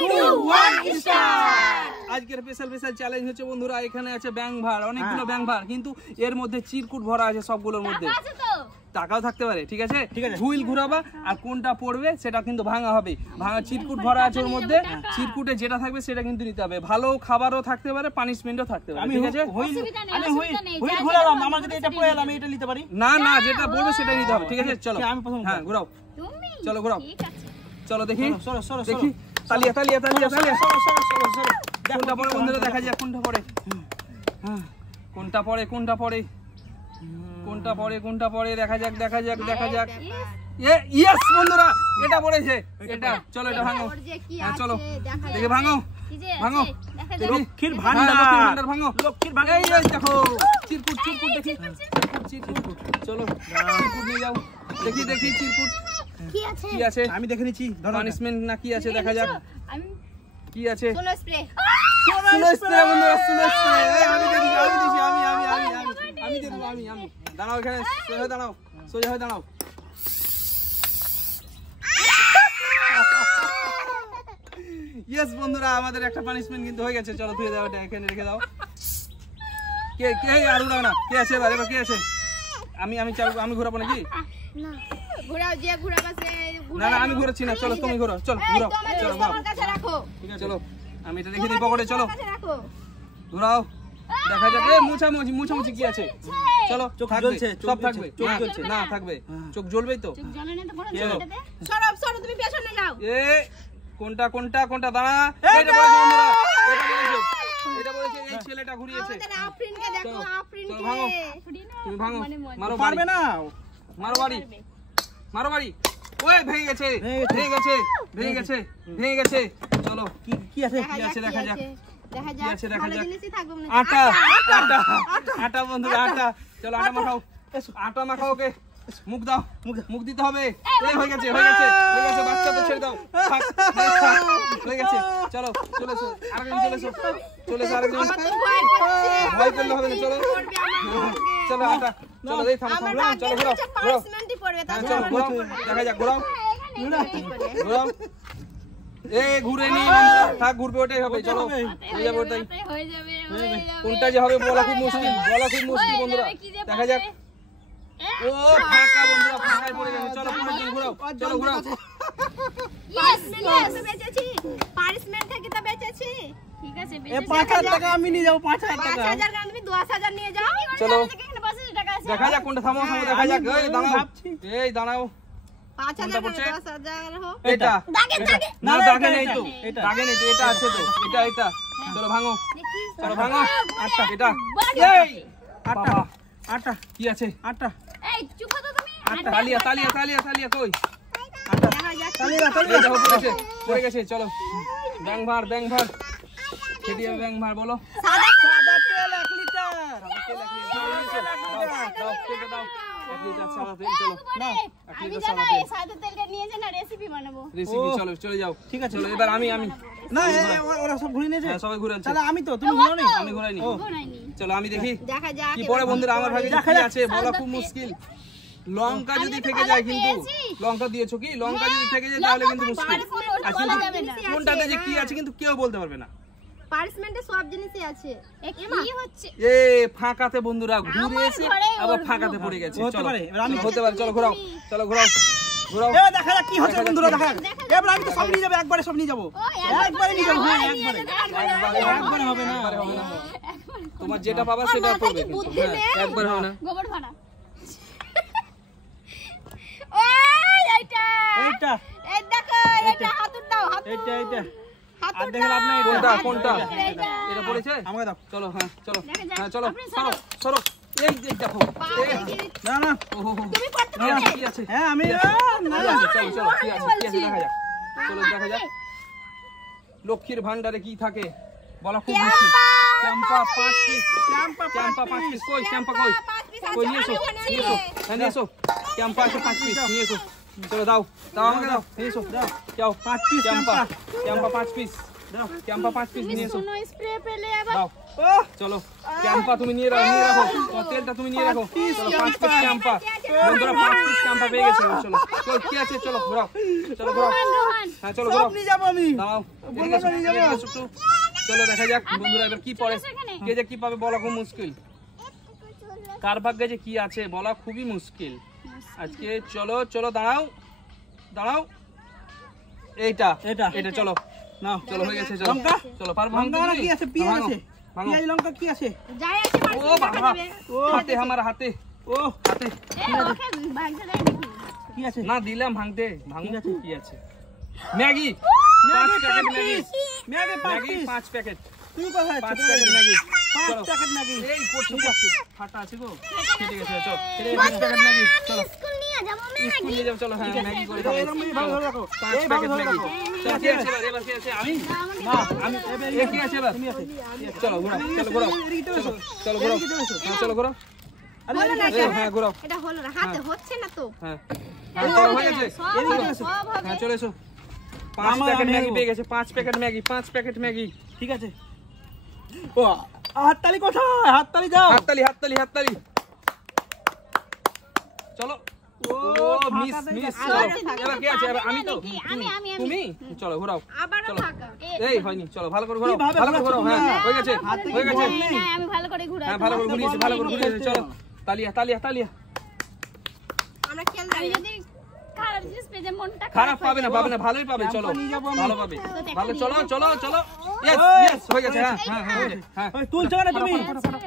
2 1 start. আজকের special challenge হচ্ছে বন্ধুরা, এখানে আছে ব্যাং ভার, অনেকগুলো ব্যাং ভার, কিন্তু এর মধ্যে চিরকুট ভরা আছে সবগুলোর মধ্যে। টাকাও থাকতে পারে, ঠিক আছে? হুইল ঘুরাবা আর কোনটা পড়বে সেটা কিন্তু ভাঙা হবে। ভাঙা চিরকুট ভরা আছে ওর মধ্যে, চিরকুটে যেটা থাকবে সেটা কিন্তু নিতে হবে। ভালো খাবারও থাকতে পারে, পানিশমেন্টও থাকতে পারে, ঠিক আছে? হুইল ঘোরালাম, আমার যদি এটা পড়ে গেল আমি এটা নিতে পারি না না, যেটা পড়বে সেটাই নিতে হবে, ঠিক আছে? চলো আমি প্রথম, হ্যাঁ ঘুরাও, চলো ঘুরাও, চলো দেখি, সরো সরো দেখি তালিয়া তালিয়া তালিয়া তালিয়া। সরো সরো সরো সরো। কোনটা পড়ে বন্ধুরা, দেখা যাক কোনটা পড়ে, কোনটা পড়ে, কোনটা পড়ে, কোনটা পড়ে, কোনটা পড়ে, দেখা যাক দেখা যাক দেখা যাক। ইয়েস বন্ধুরা, এটা পড়েছে, এটা। চলো এটা ভাঙো, হ্যাঁ চলো দেখে ভাঙো ভাঙো। লক্ষ্মীর ভান্ডার, লক্ষ্মীর ভান্ডার ভাঙো, লক্ষ্মীর ভান্ডার। এই দেখো চিরকুট, চিরকুট দেখি, চিরকুট, চলো চিরকুট নিয়ে যাও, দেখি দেখি চিরকুট কি আছে। আমি দেখে নিচ্ছি, পানিশমেন্ট না কি আছে দেখা যাক কি আছে। সোনো স্প্রে, সোনো স্প্রে বন্ধুরা, সোনো স্প্রে। আমি দেখি, আমি দিছি, আমি দেব, আমি দাঁড়াও এখানে, সোজা হয়ে দাঁড়াও, সোজা হয়ে দাঁড়াও। ইয়েস বন্ধুরা, আমাদের একটা পানিশমেন্ট কিন্তু হয়ে গেছে। চলো ধুয়ে দাও, এটা এখানে রেখে দাও। কে কে আর উড়াও না, কে আছে এবার, এবার কে আছে? আমি চালু, আমি ঘোরাবো নাকি? না ঘোরাও, যে ঘোরাবা সে না না, আমি ঘোরাচ্ছি না, চলো তুমি ঘোরাও, চলো ঘোরাও, চলো ঘোরাও, তোমার কাছে রাখো, ঠিক আছে? চলো আমি এটা রেখে দিই পকেটে, চলো কাছে রাখো। ঘোরাও, দেখা যাক। এই মুছামুছি, মুছামুছি কি আছে? চলো চোখ থাকবে, জ্বলছে, সব থাকবে, চোখ না, জ্বলছে। না থাকবে, চোখ জ্বলবেই তো। চোখ জ্বলে না তো কোনো চলো। জ্বলতে দে। সরব সরব, তুমি পেছনে যাও। এ কোনটা কোনটা কোনটা, দাঁড়া, এটা বলেছে বন্ধুরা, এটা বলেছে এই ছেলেটা ঘুরিয়েছে। আমাদের আফরিনকে দেখো, চলো, চলো আফরিনকে। ভাঙো, তুমি ভাঙো, মারো পারবে বাড়ি, না, মারো বাড়ি, মারো বাড়ি। ওই ভেঙে গেছে, ভেঙে গেছে, ভেঙে গেছে, ভেঙে গেছে। চলো কি কি আছে? কি আছে দেখা যাক, দেখা কি আছে যাক, দেখা ভালো যাক। জিনিসই থাকবে মনে আটা, আটা, আটা বন্ধুরা, আটা। চলো আটা মাখাও, আটা মাখাও, ওকে মুখ দাও, মুখ দিতে হবে। এই হয়ে গেছে, হয়ে গেছে, হয়ে গেছে, বাচ্চা তো ছেড়ে দাও, থাক, থাক, হয়ে গেছে। চলো চলে এসো, আরেকজন চলে এসো, চলে এসো আরেকজন। ভয় করলে হবে না, চলো চলো আটা, চলো এই থামো থামো, চলো ঘোরাও ঘোরাও, পানিশমেন্টই পড়বে হ্যাঁ তাহলে। চলো ঘোরাও, দেখা যাক, ঘোরাও ঘোরাও। এ ঘুরে নি, থাক ঘুরবে, ওটাই হবে, চলো হয়ে যাবে ওটাই। হয়ে যাবে, কোনটা যে হবে বলা খুব মুশকিল, বলা খুব মুশকিল বন্ধুরা, দেখা যাক। ও ফাঁকা বন্ধুরা, ফাঁকায় পড়ে গেছে। চলো পরের দিন ঘোরাও, চলো ঘোরাও। পানিশমেন্ট বেঁচেছি, পানিশমেন্ট থেকে তো বেঁচেছি। ঠিক আছে, এ 5000 টাকা আমি নিয়ে যাবো, 5000 টাকা। 5000 গান তুমি 10000 নিয়ে যাও। চলো এখানে 5000 টাকা আছে। দেখা যাক কোনটা, থামো থামো, দেখা যাক। এই দাঁড়াও, এই দাঁড়াও, 5000 10000 হোক। এটা দাগে দাগে। না, দাগে নেই তো, এটা। দাগে নেই তো, এটা আছে তো, এটা এটা। চলো ভাঙো, দেখি। চলো ভাঙো, আটটা, এটা এই আটা, বাবা, আটা, কি আছে? আটা, এই চুপ করো তুমি। তালিয়া তালিয়া তালিয়া তালিয়া কই? দেখা যাক। এই দেখো পড়ে গেছে, পড়ে গেছে। চলো ব্যাং ভার, ব্যাং ভার, সেটি ব্যাং ভার বলো। সাদা সাদা তেল 1 লিটার। আমি জানা এই সাদা তেলটা নিয়ে যে না রেসিপি বানাবো। রেসিপি, চলো চলে যাও, ঠিক আছে। চলো এবার আমি না, ওরা সব ঘুরে নিয়েছে। হ্যাঁ, সবাই ঘুরে আনছে। তাহলে আমি তো, তুমি ঘুরো নি। আমি ঘুরাইনি। বানাইনি। চলো আমি দেখি দেখা যাক কি পড়ে বন্ধুরা, আমার ভাগে দেখা কি যাক। আছে বলা খুব মুশকিল। লঙ্কা যদি থেকে যায়, কিন্তু লঙ্কা দিয়েছো কি, লঙ্কা যদি থেকে যায় তাহলে কিন্তু মুশকিল। আর কিন্তু কোনটাতে যে কি আছে কিন্তু কেউ বলতে পারবে না। পার্সমেন্টে সব জিনিসই আছে। কি হচ্ছে? এ ফাঁকাতে বন্ধুরা ঘুরে এসে আবার ফাঁকাতে পড়ে গেছে। হতে চলো পারে, এবার আমি হতে পারে, চলো ঘোরাও, চলো ঘোরাও ঘোরাও। এবার দেখা যাক কি হচ্ছে বন্ধুরা, দেখা যাক। এবার আমি তো সব নিয়ে যাবো, একবারে সব নিয়ে যাবো, একবারে নিয়ে যাবো। হ্যাঁ, একবারে, একবারে হবে না, একবারে হবে না। তোমার যেটা পাবা সেটা পড়বে, কিন্তু হ্যাঁ, একবার হবে না। গোবর ভাড়া। ওই এইটা। এইটা, এই দেখো, এটা হাতুর দাও, হাতুর। এইটা, এইটা। আর হাতুর দেখেন আপনি কোনটা কোনটা এইটা। এটা পড়েছে? আমাকে দাও। চলো হ্যাঁ, চলো দেখা যাক। হ্যাঁ, চলো আপনি সরো সরো। সরো। এই যে দেখো, না না, ওহো তুমি করতে কি আছে, পারবে। কি আছে? হ্যাঁ আমি, কি আছে? চলো চলো, কি আছে, কি আছে দেখা যাক, চলো দেখা যাক। লক্ষ্মীর ভান্ডারে কি থাকে বলা খুব মুশকিল। চ্যাম্পা 5 পিস, চ্যাম্পা 5 পিস, কই চ্যাম্পা কই? কই নিয়ে এসো, নিয়ে এসো, হ্যাঁ নিয়ে এসো, চ্যাম্পা আছে 5 পিস, নিয়ে এসো। চলো দাও, দাও আমাকে দাও, নিয়ে এসো, দাও 5 পিস চ্যাম্পা, চ্যাম্পা। চ্যাম্পা 5 পিস, দাও চ্যাম্পা 5 পিস নিয়ে এসো, সোনো স্প্রে পেলে আবার দাও। চলো চ্যাম্পা তুমি নিয়ে রাখো, নিয়ে রাখো, তোমার তেলটা তুমি নিয়ে রাখো। চলো 5 পিস চ্যাম্পা, বন্ধুরা 5 পিস চ্যাম্পা পেয়ে গেছে। চলো চলো, কি আছে, চলো ঘোরাও, চলো ঘোরাও, হ্যাঁ চলো সব ঘোরাও নিয়ে যাবো আমি দাঁড়াও বললাম না নিয়ে যাবো। চলো দেখা যাক বন্ধুরা এবার কি পড়ে কে যে কি পাবে বলা খুব মুশকিল কার ভাগ্যে যে কি আছে বলা খুবই মুশকিল আজকে চলো চলো দাঁড়াও দাঁড়াও এইটা এটা। এটা চলো নাও চলো হয়ে গেছে চলো লঙ্কা? চলো পারবো লঙ্কা ভাঙতে না তুমি? কি আছে পেঁয়াজ ভাঙো, আছে ভাঙো। পেঁয়াজ লঙ্কা কি আছে যাই আছে ও বাবা ও হাতে আমার হাতে ও হাতে ওকে ভাগতে দেয় নাকি কি আছে না দিলাম ভাঙতে ভাঙো ঠিক আছে। কি আছে Maggi Maggi 5 packet Maggi Maggi Maggi 5 5 packet তুই কোথায় 5 প্যাকেট ম্যাগি 5 প্যাকেট ম্যাগি এই পড়ছে পড়ছে ফাটা আছে গো ঠিক আছে চলো 5 প্যাকেট ম্যাগি চলো স্কুল নিয়ে যাবো স্কুল নিয়ে যাও চলো হ্যাঁ ম্যাগি করে খাবো এরকম ভালো ধরে রাখো 5 প্যাকেট ম্যাগি চলো কি আছে এবার কি আছে আমি না আমি এ কি আছে এবার তুমি আছে চলো ঘোরাও চলো ঘোরাও চলো চলো ঘোরাও হ্যাঁ চলো ঘোরাও বলো না এই, হ্যাঁ ঘোরাও এটা হলো না হাতে হচ্ছে না তো হ্যাঁ হ্যাঁ চলো হয়ে গেছে সব হবে, সব হবে। হ্যাঁ চলে এসো 5 আমার প্যাকেট ম্যাগি নেবো। পেয়ে গেছে 5 প্যাকেট ম্যাগি 5 প্যাকেট ম্যাগি ঠিক আছে ও হাততালি কোথায় হাততালি দাও হাততালি হাততালি হাততালি চলো ও মিস মিস চলো এবার কি আছে এবার আমি তো আমি তুমি চলো ঘোরাও আবারও চলো ফাঁকা এই হয়নি চলো ভালো করে ঘোরাও কিভাবে ভালো করে ঘোরাও হ্যাঁ ঘোরাচ্ছ হয়ে গেছে হয়ে গেছে না আমি ভালো করে ঘুরাই হ্যাঁ ভালো করে ঘুরিয়েছে ভালো করে ঘুরিয়েছে চলো তালিয়া তালিয়া তালিয়া আমরা খেলতে আমি যদি খারাপ জিনিস পেয়ে যাই মনটা খারাপ পাবে না ভালোই পাবে চলো নিয়ে যাবো আমি। ভালো পাবে ভালো চলো চলো চলো ইয়েস ইয়েস হয়ে গেছে হ্যাঁ হ্যাঁ হয়ে গেছে হ্যাঁ ওই তুলছো না তুমি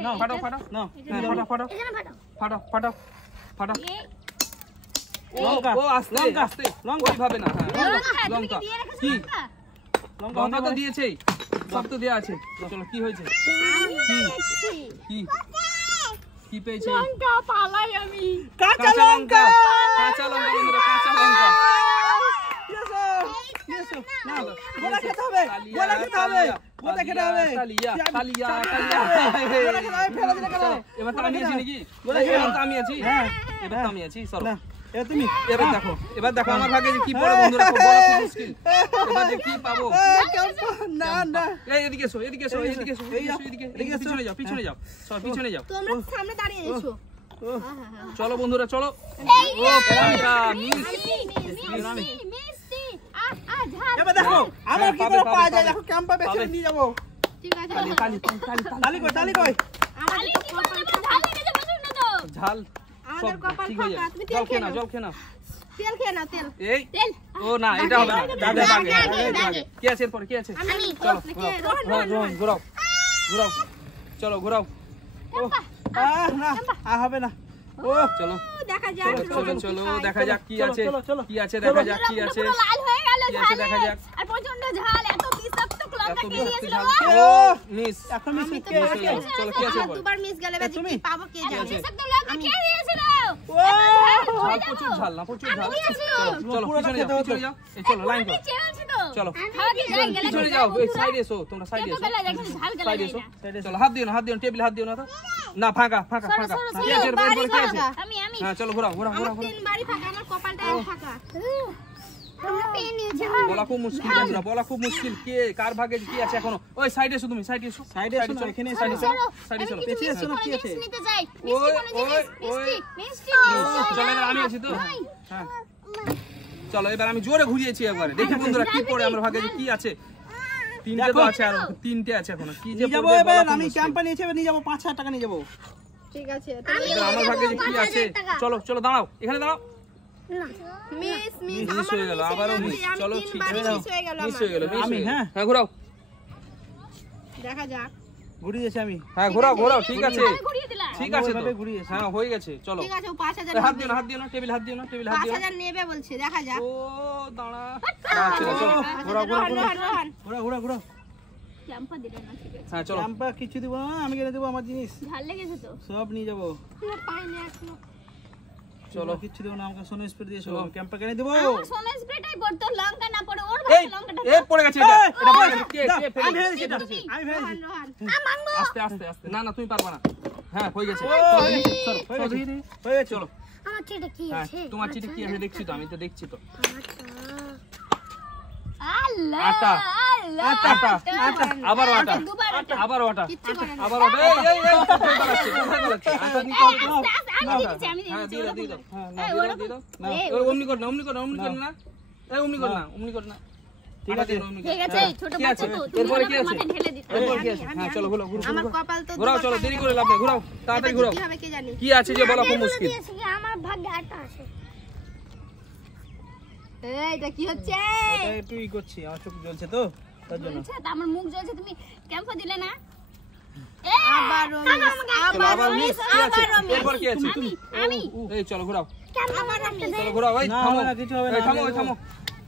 নাও ফাটাও ফাটাও নাও হ্যাঁ ফাটাও ফাটাও এখানে ফাটাও ফাটাও ফাটাও ফাটাও ও লঙ্কা, ও আস্তে লঙ্কা, আস্তে লঙ্কা। ওইভাবে না হ্যাঁ তুমি লঙ্কা কি দিয়ে রেখেছো কি লঙ্কা? লঙ্কা লঙ্কা তো দিয়েছেই সব তো দেয়া আছে চলো কি হয়েছে আমি পেয়েছি। কি কি পেয়েছে লঙ্কা পালাই আমি কাঁচা লঙ্কা কাঁচা লঙ্কা বন্ধুরা কাঁচা লঙ্কা ইয়েসো ইয়েসো না গোলা খেতে হবে গোলা খেতে হবে গোলা খেতে হবে তালিয়া তালিয়া তালিয়া গোলা খেতে হবে ফেলে দিলে কেন এবার তো আমি আছি নাকি গোলা খেতে এবার হবে। তো আমি আছি হ্যাঁ এবার তো আমি আছি সরো না এটা তুমি এবার দেখো আমার ভাগ্যে যে কি পড়ে বন্ধুরা খুব বড় খুব মুশকিল এবার যে কি পাবো না না এই এদিকে এসো এদিকে এসো এদিকে এসো এদিকে এদিকে পিছনে যাও পিছনে যাও সর পিছনে যাও তোমরা সামনে দাঁড়িয়ে এসো চলো বন্ধুরা চলো ও লঙ্কা মিস মিষ্টি ঝাল এবার দেখো আমার কি করে পাওয়া যায় দেখো ক্যাম্পা বেছে পাবে। নিয়ে যাবো ঠিক আছে তালি তালি তালি তালি কই তালি কই আমাদের কপাল ঝাল লেগেছে বসুন না তো ঝাল আমাদের কপাল ঠিক হয়ে ফাঁকা যাবে তুমি তেল জল খেয়ে খেয়ে নাও নাও জল খেয়ে নাও তেল খেয়ে নাও তেল এই তেল ও না এটা হবে না দাদা ভাগে দাগে। কি আছে এরপর কি আছে আমি চলো ঘোরাও ঘোরাও ঘোরাও চলো ঘোরাও না হবে না ও চলো দেখা যাক চলো চলো দেখা যাক কি চলো, আছে চলো, চলো। কি আছে দেখা যাক কি আছে পুরো লাল হয়ে গেল কি আছে দেখা ঝালে যাক। আর প্রচন্ড ঝাল এত বিষাক্ত লঙ্কা এত কে বিষাক্ত দিয়েছিল ঝাল। ও? ও মিস এখন মিস আমি তো কে মিস হয়ে গেল। চলো কি আছে এরপর দুবার মিস গেলে তুমি? কি পাবো কে জানে আছে? বিষাক্ত লঙ্কা কে দিয়েছিল ও ঝাল প্রচুর ঝাল না প্রচুর ঝাল চলো পুরোটা পিছনে যাও খেতে পিছনে যাও এই চলো লাইন করো চলো পিছনে যাও এই সাইডে এসো তোমরা সাইডে এসো সাইডে এসো চলো হাত দিও না টেবিলে হাত দিও না তো না ফাঁকা ফাঁকা ফাঁকা কি আছে এরপর কি আছে আমি হ্যাঁ চলো ঘোরাও ঘোরাও ঘোরাও আমার তিন বাড়ি ফাঁকা আমার কপালটা ফাঁকা আমরা পেয়ে নিয়েছি বলা খুব মুশকিল বন্ধুরা বলা খুব মুশকিল কে কার ভাগে কি আছে এখনো ওই সাইডে এসো তুমি সাইডে এসো সাইডে এসো না, এখানে এসো সাইডে না। চলো সাইডে চলো পেছিয়ে এসো না, কি আছে? মিষ্টি নিতে যাই মিষ্টি ওই, কোনো জিনিস ওই, মিষ্টি ওই। মিষ্টি চলো এবার আমি আছি তো হ্যাঁ চলো এবার আমি জোরে ঘুরিয়েছি একবারে দেখি বন্ধুরা কি পড়ে আমার ভাগে যে কি আছে তিনটে তো আছে আর তিনটে আছে এখনো কি যে নিয়ে যাবো পড়বে এবার বলা খুব আমি মুশকিল। ক্যাম্পা নিয়েছি এবার নিয়ে যাবো 5,000 টাকা নিয়ে যাবো ঠিক আছে এবার আমার ভাগে যে কি আছে চলো চলো দাঁড়াও এখানে দাঁড়াও মিস মিস মিস হয়ে গেল আবারও মিস চলো ঠিক আছে মিস হয়ে গেল মিস হয়ে গেল মিস আমি, হয়ে গেল হ্যাঁ। হ্যাঁ ঘোরাও দেখা যাক ঘুরিয়েছি আমি হ্যাঁ ঘোরাও ঘোরাও ঠিক আছে ঘুরিয়ে দিলা ঠিক আছে তো ওইভাবে ঘুরিয়েছি। হ্যাঁ হয়ে গেছে চলো ঠিক আছে ও 5000 এই হাত দিও না টেবিল হাত দিও না টেবিল হাত দিও না 5000 নেবে বলছে দেখা যাক ও দাঁড়া আচ্ছা চলো ঘোরাও ঘোরাও রোহন ঘোরাও রোহন ঘোরাও ঘোরাও ঘোরাও ক্যাম্পা দিলে না ঠিক আছে হ্যাঁ চলো ক্যাম্পা কিছু দিব না আমি কিনে দেবো আমার জিনিস ঝাল লেগেছে তো সব নিয়ে যাবো না পাইনি এখনো চলো কিছু দেবো না আমাকে সোনো স্প্রে দিয়েছো ক্যাম্পা কিনে দেবো আমার সোনা স্প্রেটাই পড়তো লঙ্কা না পড়ে ওর এই ভাগে লঙ্কাটা এই পড়ে গেছে এটা এটা পড়ে গেছে কে দাও, কে আমি ফেলে ফেলেছি এটা, আমি ফেলেছি রোহন মাংবো আস্তে আস্তে আস্তে না না তুমি পারবা না হ্যাঁ হয়ে গেছে ও, চলো, হয়ে চলো, হয়ে চলো, গেছে। ধীরে, ধীরে। হয়ে গেছে চলো আমার চেটে কি হ্যাঁ আছে তোমার চিঠি কি আছে দেখছি তো আমি তো দেখছি তো আল্লাহ আটা। আল্লাহ আটা আটা আবারও আটা দুবার আটা আবারও আটা কিচ্ছু করে না আবারও আটা এই এই এই কোথায় পালাচ্ছে কোথায় পালাচ্ছে আটা নিতে হবে তো। আমি দিচ্ছি আমি হ্যাঁ দিচ্ছি দিয়ে দাও দিয়ে দাও হ্যাঁ না এই, দিয়ে দাও ওরকম- দিয়ে দাও এই, ওই অমনি কর না অমনি কর না অমনি কর না এই অমনি কর না, অমনি কর না। ঠিক আছে, ঠিক আছে, ছোট বাচ্চা তো তুমি এরপরে কি আছে? মাথায় ঢেলে দিতে। এরপর কি আছে? হ্যাঁ চলো ঘুরো, ঘুরো, আমার ঘুরো। কপাল তো ঘুরাও, চলো, দেরি করে লাভ নেই, ঘুরাও, তাড়াতাড়ি ঘুরাও। কি হবে কে জানি। কি আছে যে বলা খুব মুশকিল। আমার ভাগ্যে আটা আছে। এটা কি হচ্ছে? এটা একটু ই করছি, আমার চোখ জ্বলছে তো তার জন্য। আচ্ছা, তা আমার মুখ জ্বলছে, তুমি ক্যাম্পা দিলে না? আবারও মিস, চলো, আবার মিস, কি আছে? এরপর কি আছে? আমি এই চলো ঘুরাও, আবার একটা চলো ঘুরাও, এই না, থামো, হবে না, কিছু হবে না, এই থামো, আমি এই থামো,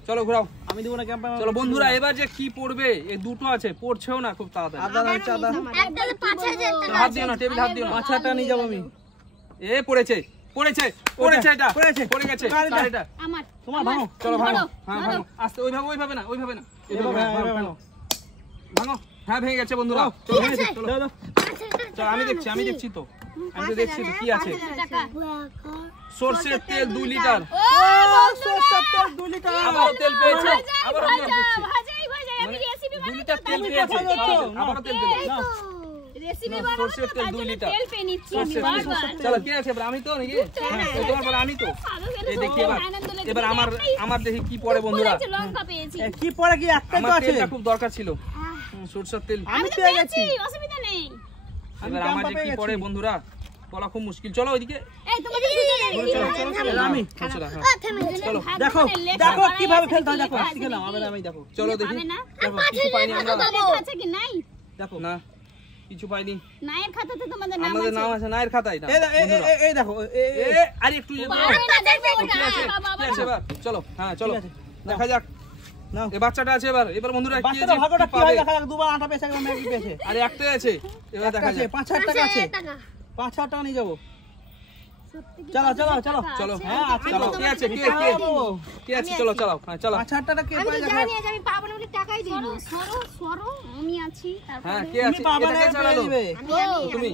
চলো ঘুরাও। আমি দেবো না ক্যাম্পে। চলো বন্ধুরা, এবার যে কি পড়বে, এই দুটো আছে, পড়ছেও না খুব তাড়াতাড়ি। আদা হচ্ছে আদা। একটাতে 5000 টাকা। হাত দিও না, টেবিল হাত দিও না। 5,000 টাকা নিয়ে যাবো আমি। এ পড়েছে, পড়েছে, পড়েছে, এটা পড়েছে। পড়ে গেছে, কার এটা? এটা আমার তোমার ভাঙো। চলো ভাঙো, ধরো, হ্যাঁ ধরো। ভাঙো, আস্তে, ওইভাবে না, ওইভাবে না, এভাবে, ভাঙো, এভাবে ভাঙো, ভাঙো, হ্যাঁ ভেঙে গেছে বন্ধুরা। চলো ভেঙে গেছে, চলো, দাও, দাও। চলো, আমি দেখছি তো, আমি তো দেখছি তো, কি আছে? টাকা। সরষের তেল 2 লিটার। ও সরষের তেল 2 লিটার। আবারও তেল পেয়েছে, আবারও তেল পেয়েছে। ভাজাই আমি রেসিপি 2 লিটার তেল পেয়েছে, আবারও তেল পেয়েছে। রেসিপি না, সরষের তেল 2 লিটার। তেল পেয়ে নিচ্ছি আমি সরষের তেল। বারবার। চলো কি আছে এবার? আমি তো নাকি এই তোমার পরে আমি তো এই দেখি এবার আমার দেখি কি পড়ে বন্ধুরা। লঙ্কা পেয়েছি। এ, কি পরে কি একটাই তো আমার আছে। তেলটা খুব দরকার ছিল, সরষের তেল। আমি তো পেয়ে পেয়েছি, গেছি। অসুবিধা নেই। এবার আমার যে কি পড়ে বন্ধুরা বলা খুব মুশকিল। চলো ওইদিকে, এই তোমাদের দুজনের চলো আমি। চলো, হ্যাঁ। চলো দেখো দেখো কিভাবে খেলতে হয় দেখো। শিখলাম আবার আমি দেখো। চলো দেখি, হবে না? কিছু পাইনি আমরা, আছে কি নাই? দেখো। না কিছু পাইনি। নায়ের খাতাতে তোমাদের নাম আমাদের আছে। নাম আছে নায়ের খাতায় না এই দে- এই- এই- এই দেখো এই- এই- এ আর একটু ইয়ে করো। পারবে না, দেখবে ওটা। ঠিক আছে, বাবা, ঠিক আছে এবার চলো, হ্যাঁ চলো ঠিক আছে। দেখা যাক। নাও। এই বাচ্চাটা আছে এবার বন্ধুরা কি বাচ্চাটা আছে, ভাগটা কি কি হয় পাবে? দেখা যাক। দুবার আটা পেয়েছে, একবার ম্যাগি পেয়েছে। আরে একটাই আছে, এবার দেখা আছে যাক। 5,000 টাকা আছে। 5,000 টাকা নিয়ে যাবো। চলো চলো চলো চলো, হ্যাঁ আছে। চলো কে আছে, কে কে আছে, চলো চলো, হ্যাঁ চলো, 5,000 টাকা কে আমি পায় তো দেখা জানি আজ আমি পাবো না বলে টাকাই দিই না। সরো আমি আছি। হ্যাঁ তারপরে কে আছে, তুমি পাবা না, এটা কে চালালো? পেয়ে যাবে। তুমি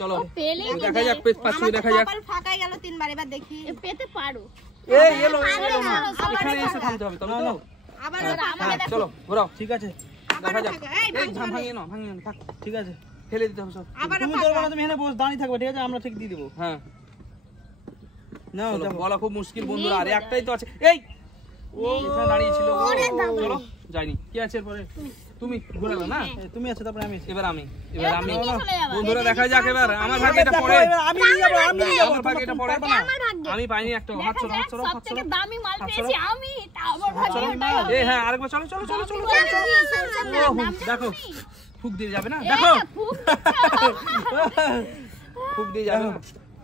চলো, পেলেই তো দেখা যাক পাচ্ছি, আমার তো দেখা যাক। কপাল ফাঁকাই গেল 3 বার, এবার দেখি। পেতে পারো। এই এলো না, এখানে এসে থামতে হবে তবে তো। আবার হ্যাঁ চলো ঘোরাও, ঠিক আছে দেখা যাক। ফাঁকা। এই এই ভাঙিয়ে নাও, থাক, ঠিক আছে। ফেলে দিতে হবে সব। আবার তুমি ধরবে না, তুমি এখানে বসে দাঁড়িয়ে থাকবে, ঠিক আছে? আমরা ঠিক দিয়ে দেবো। হ্যাঁ নাও চলো, দেখো। বলা খুব মুশকিল বন্ধুরা, আর একটাই তো আছে। এই ও এখানে দাঁড়িয়ে ছিল, চলো যাইনি। কি আছে এরপরে? তুমি ঘোরালে না, এই, তুমি আছো তারপরে আমি আছি। এবার আমি এবার তুমি নিয়ে চলে যাবে। বন্ধুরা দেখা যাক এবার আমার ভাগে এটা দেখো, পড়ে। এবার আমি নিয়ে যাবো, আমি নিয়ে যাবো। আমার ভাগে এটা পড়ে। আমার ভাগ্যে। আমি পাইনি একটা, হাত দেখা ছড়ো, যাক, হাত ছড়ো, হাত সবথেকে ছড়ো। দামি মাল হাত পেয়েছি আমি। তা আমার ভাগ্যে ওটাই হবে। এই হ্যাঁ আরেকবার চলো চলো চলো চলো। দেখো ফুক দিয়ে যাবে না, দেখো ফুক দিচ্ছ। ফুক দিয়ে যাবে না।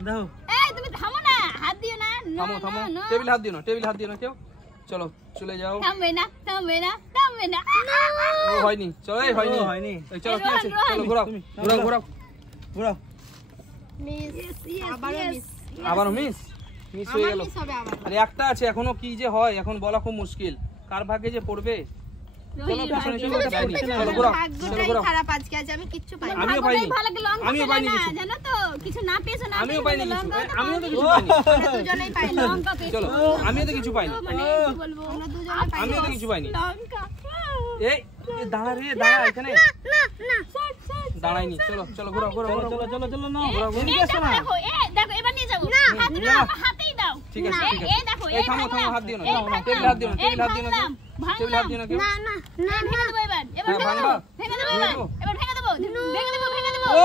দেখো এই তুমি থামো না, হাত দিও না। না, থামো থামো, না, না। টেবিল হাত দিও না, টেবিল হাত দিও না কেউ। চলো চলে যাও। থামবে না, থামবে না, থামবে না। ও হয়নি, চলো এই হয়নি, ও, হয়নি। এই চলো ঠিক আছে, রোহান, চলো ঘোরাও, তুমি, ঘোরাও ঘোরাও। ঘোরাও। আবারও মিস। আবারও মিস, মিস হয়ে গেল। মিস হবে আবার। আরে একটা আছে এখনো, কি যে হয় এখন বলা খুব মুশকিল, কার ভাগ্যে যে পড়বে। চলো পেছনে চলো, ওটা যায়নি। চলো ঘোরাও, চলো ভাগ্যটাই ঘোরাও। খারাপ আজকে, আজ আমি কিচ্ছু পাইনি। আমিও পাইনি, ভালো লাগে লঙ্কা আমিও পেলে পাইনি না, কিছু। জানো তো? কিছু না পেয়েছো না আমিও পেয়েছো, পাইনি কিছু, লঙ্কা তো আমিও তো কিছু ও, পাইনি। আমরা দুজনেই পাইনি। লঙ্কা পেয়েছো। চলো, আমিও তো কিছু পাইনি, মানে কি বলবো? আমরা দুজনেই পাইনি। আমিও তো কিছু পাইনি। লঙ্কা। এই এই দাঁড়া রে, দাঁড়া এখানে না, না। সর, সর। দাঁড়াইনি। চলো চলো ঘোরাও ঘোরাও চলো ঘোরাও। চলো চলো চলো নাও। এই দেখো, দেখো, দেখো, এবার নিয়ে যাবো। হাতে দাও, হাতেই দাও। ঠিক আছে, ঠিক আছে। এই দেখো, এই থামো থামো, হাত দিও না, টেবিল হাত দিও না, টেবিল হাত দিও না কেউ। টেবিল হাত দিও না কেউ। না, ভেঙে দেবো এবার। এবার হ্যাঁ, ভেঙে দেবো। ভাঙবা। ভেঙে দেবো ভেঙে এবার। দেবো। এবার ভেঙে দেবো। ভেঙে দেবো, ভেঙে দেবো। ও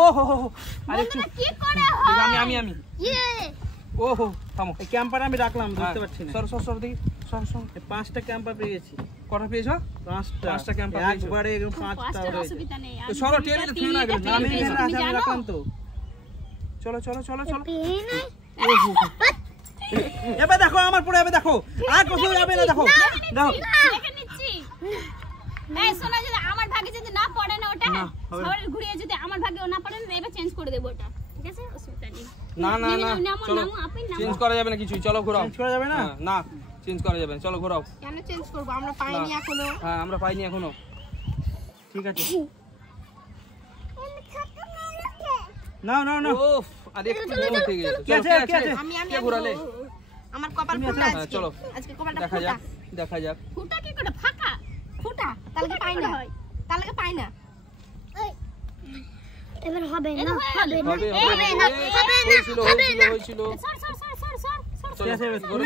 ও হো হো হো। আরে একটু বন্ধুরা, কি করে ঠিক, হয়? আমি ইয়ে। ও হো থামো। এই ক্যাম্পার আমি রাখলাম, হ্যাঁ, ধরতে পারছি না। সর সর সর দেখি, সর সর। এই 5টা ক্যাম্পার পেয়ে গেছি। কটা পেয়েছো? 5টা ক্যাম্পার পেয়েছো। একবারে এরকম 5টা পাঁচটার রয়েছে। অসুবিধা নেই। তো সরো, টেবিলে থুয়ে না গেলে। আমি তুমি এখানে রাখি, আমি জানো? রাখলাম তো। চলো চলো চলো চলো। এবার দেখো আমার পরে, এবার দেখো আর কোথাও যাবে না। দেখো দেখো দেখে নিচ্ছি। এই শোনা, যদি আমার ভাগে যদি না পড়ে না ওটা, না, হবে না। সবার ঘুরিয়ে যদি আমার ভাগেও না পড়ে না, এবার চেঞ্জ করে দেবো ওটা। ঠিক আছে, অসুবিধা নেই। না না না, নামো, চলো নামো, আপনি নামো। চেঞ্জ করা যাবে না কিছুই, চলো ঘোরাও। চেঞ্জ করা যাবে না। হ্যাঁ, না চেঞ্জ করা যাবে না, চলো ঘোরাও। কেন চেঞ্জ করবো? আমরা পাইনি না। এখনো। হ্যাঁ আমরা পাইনি এখনো। ঠিক আছে নাও নাও নাও। ওফ, আর একটু দূর থেকে গেছে। কি চলো, আছে, কে কি আছে? আছে? আমি কে ঘোরালে? আমার কপাল তুমি ফুটা আছো? হ্যাঁ, আজকে। চলো। আজকে কপালটা দেখা ফুটা। যাক, দেখা যাক। ফুটা কি করে? ফাঁকা। ফুটা। তাহলে পাই না। হয়। তাহলে পাই না। এবার হবে না, হবে হবে এই হবে না, হয়েছিল হয়েছিল হয়েছিল। সর, সর, সর, সর, সর, সর, চলো ঠিক আছে, গরু,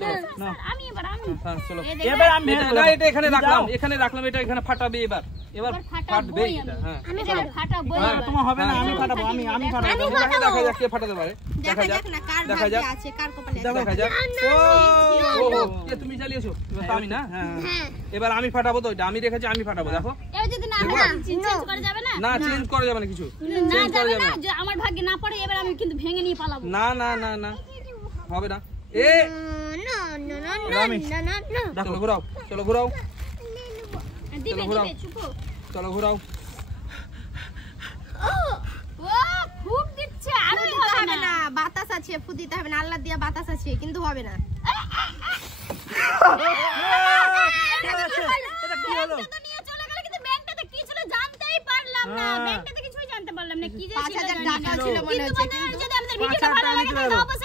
চলো না। আমি এবার হ্যাঁ চলো এবার আমি এটা না এটা এখানে রাখলাম এটা এখানে ফাটাবে এবার ফাটবে এটা হ্যাঁ আমি এবার ফাটাবো হ্যাঁ, এবার। তোমার হবে না, আমি ফাটাবো, আমি ফাটাবো। দেখা যাক কে ফাটাতে পারে দেখা দেখা যাক যাক না কার দেখা ভাগ্যে যাক আছে কার কপালে আছে। দেখা যাক ও কে তুমি চালিয়েছো এবার তো আমি না হ্যাঁ এবার আমি ফাটাবো তো এটা আমি রেখেছি আমি ফাটাবো দেখো এবার যদি না চেঞ্জ করা যাবে না না চেঞ্জ করা যাবে না কিছু না চেঞ্জ করা যাবে যাবে না না যে আমার ভাগ্যে না পড়ে এবার আমি কিন্তু ভেঙে নিয়ে পালাবো না না না না হবে না এ চলো ঘোরাও চলো ঘোরাও দিবে ঘোরাও। দিবে চুপো চলো ঘোরাও ও খুব দিচ্ছে আর ফু দিতে হবে না, বাতাস আছে, ফু দিতে হবে না, আল্লাহ দিয়া বাতাস আছে, কিন্তু হবে না। এটা কি হলো? ব্যাংকটা তো নিয়ে চলে গেল কিন্তু ব্যাংকটাতে কি ছিল জানতেই পারলাম না হ্যাঁ। ব্যাংকটাতে কিছুই জানতে পারলাম না কি যে 5,000 ছিল টাকা ছিল মনে কিন্তু হচ্ছে, মানে কিন্তু যদি আমাদের ভিডিওটা 5,000 ভালো লাগে টাকা তাহলে নিতে অবশ্যই